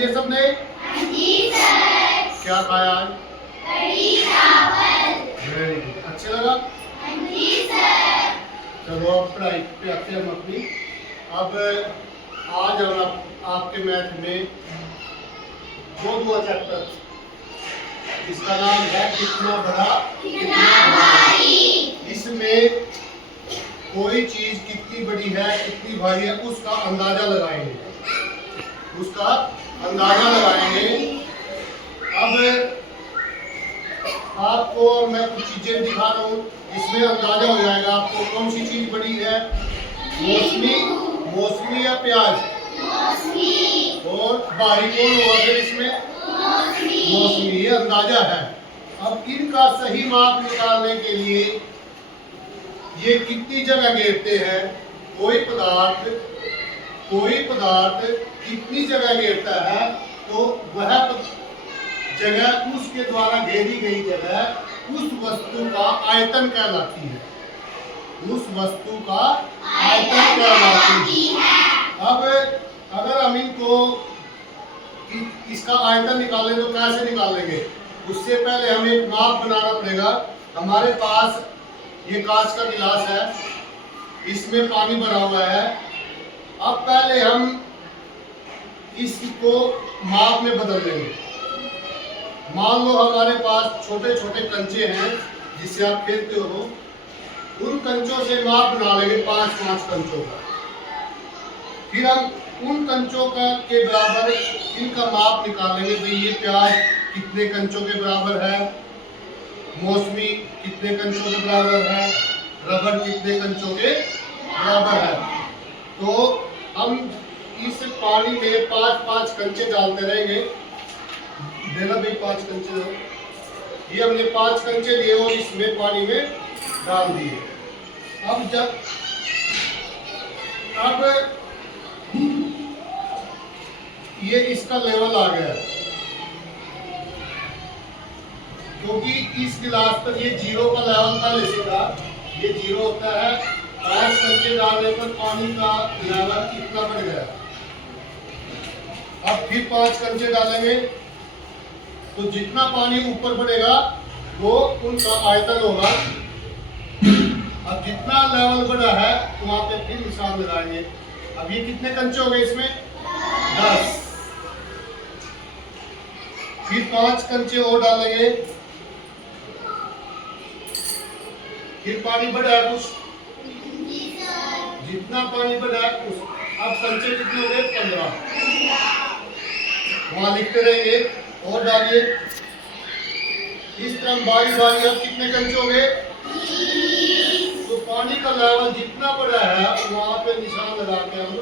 लिए सबने? जी सर। क्या खाया आज? कढ़ी चावल। वेरी गुड, अच्छा लगा? जी सर। चलो अब पढ़ाई पे आते हैं हम अपनी। अब आज हम आपके मैथ में दो चैप्टर, इसका नाम है कितना बड़ा कितना भारी। इसमें कोई चीज कितनी बड़ी है कितनी भारी है उसका अंदाजा लगाएंगे, उसका अंदाजा लगाएंगे। अब आपको मैं कुछ चीजें दिखा रहा हूँ, इसमें अंदाजा हो जाएगा आपको कौन सी चीज बड़ी है। मौसमी या प्याज? मौसमी। और भारी कौन होगा फिर इसमें? मौसमी। ये अंदाजा है। अब इनका सही माप निकालने के लिए ये कितनी जगह घेरते हैं, कोई पदार्थ कितनी जगह घेरता है तो वह जगह उसके द्वारा घेरी गई जगग उस वस्तु का आयतन कहलाती है, उस वस्तु का आयतन कहलाती है। अब अगर हम इनको इसका आयतन निकालें तो कैसे निकालेंगे? उससे पहले हमें एक माप बनाना पड़ेगा। हमारे पास ये कांच का गिलास है, इसमें पानी भरा हुआ है। अब पहले हम इसको माप में बदल देंगे। मान लो हमारे पास छोटे छोटे कंचे हैं जिससे आप खेलते हो, उन कंचों से माप बना लेंगे 5-5 कंचों का। फिर हम उन कंचों का के बराबर इनका माप निकालेंगे। भाई ये प्याज कितने कंचों के बराबर है, मौसमी कितने कंचों के बराबर है, रबड़ कितने कंचों के बराबर है। तो हम इस पानी में 5-5 कंचे डालते रहेंगे। देना भाई 5 कंचे दो। ये हमने 5 कंचे लिए और इसमें पानी में डाल दिए। अब ये इसका लेवल आ गया, क्योंकि इस गिलास पर ये 0 का लेवल पहले से था। ये 0 होता है, 5 कंचे डालने पर पानी का लेवल इतना बढ़ गया। अब फिर 5 कंचे डालेंगे तो जितना पानी ऊपर बढ़ेगा वो उनका आयतन होगा। अब जितना लेवल बढ़ा है वहां पे फिर निशान लगाएंगे। अब ये कितने कंचे हो गए इसमें? 10। फिर 5 कंचे और डालेंगे। फिर पानी बढ़ा है कुछ, जितना पानी बढ़ा है उस। अब कंचे कितने हो गए? 15। वहां लिखते रहेंगे और डालिए। इस तरह बारी बारी। अब कितने कंचे हो गए? तो पानी का लेवल जितना बढ़ा है वहां पे निशान लगा के हम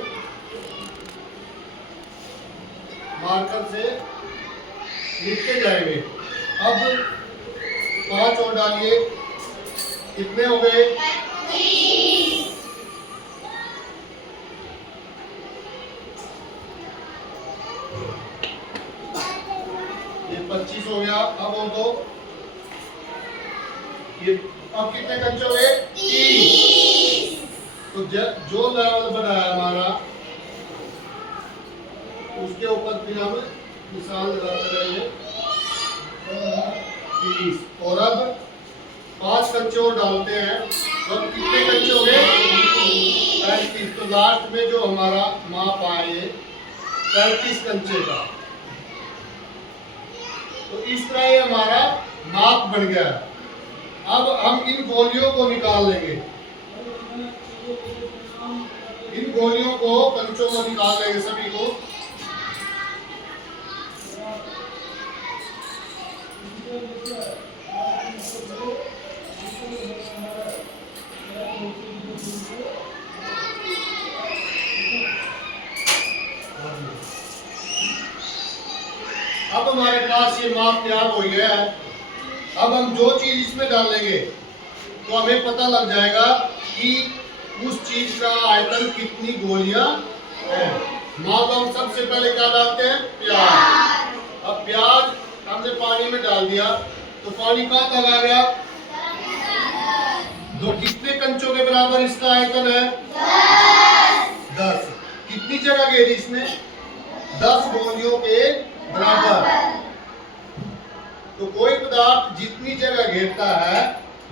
मार्कर से लिखते जाएंगे। अब 5 और डालिए। कितने हो गए? ये 25 हो गया। अब और दो। ये अब कितने कंचे हो गए? 30। तो जो लेवल बना है हमारा उसके ऊपर फिर हम निशान लगाते रहेंगे 30। और अब 5 कंचे और डालते हैं। तो अब कितने कंचे हो गए? 35। तो लास्ट में जो हमारा माप आए 35 कंचे का। तो इस तरह ये हमारा माप बन गया। अब हम इन गोलियों को निकाल लेंगे। इन गोलियों को, कंचों को निकाल लेंगे सभी को। अब हमारे पास ये माप तैयार हो गया है। अब हम जो चीज इसमें डालेंगे तो हमें पता लग जाएगा कि उस चीज का आयतन कितनी गोलियां है। मान लो हम सबसे पहले क्या डालते हैं? प्याज। अब प्याज हमने पानी में डाल दिया तो पानी कहाँ तक आ गया? तो कितने कंचों के बराबर इसका आयतन है? 10। कितनी जगह घेरी इसने? 10 गोलियों के बराबर। तो कोई पदार्थ जितनी जगह घेरता है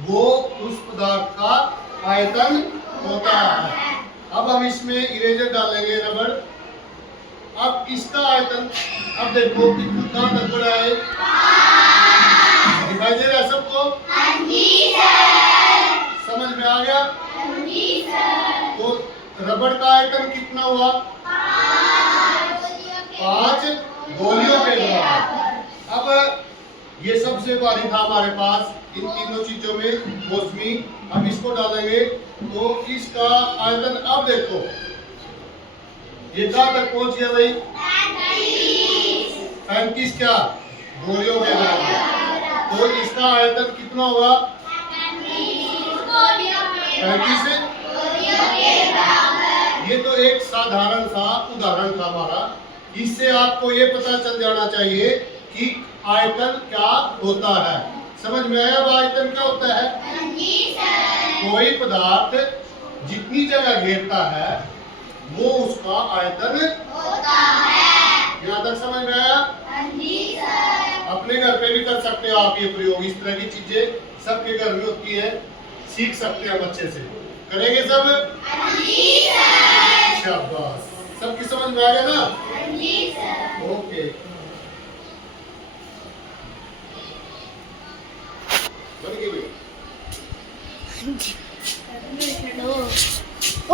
वो उस पदार्थ का आयतन होता है। अब हम इसमें इरेजर डालेंगे, रबड़। अब इसका आयतन, अब देखो कितना कहाँ तक बड़ा है, दिखाई दे रहा है सबको? समझ में आ गया? तो रबड़ का आयतन कितना हुआ? 5 गोलियों के बराबर। अब ये सबसे भारी था हमारे पास इन तीनों चीजों में मौसमी। अब इसको डालेंगे तो इसका आयतन, अब देखो ये कहाँ तक पहुंच गया भाई? 35 क्या गोलियों के बराबर। तो इसका आयतन कितना होगा? 35। ये तो एक साधारण सा उदाहरण था हमारा। इससे आपको ये पता चल जाना चाहिए कि आयतन क्या होता है। समझ में आया? अब आयतन क्या होता है? कोई पदार्थ जितनी जगह घेरता है वो उसका आयतन होता है। यहाँ तक समझ में आया? अपने घर पे भी कर सकते हो आप ये प्रयोग। इस तरह की चीजें सबके घर में होती है, सीख सकते हैं अच्छे से। करेंगे सब? शाबाश, सबकी समझ में आ गया ना? ओके, बन गई। ओ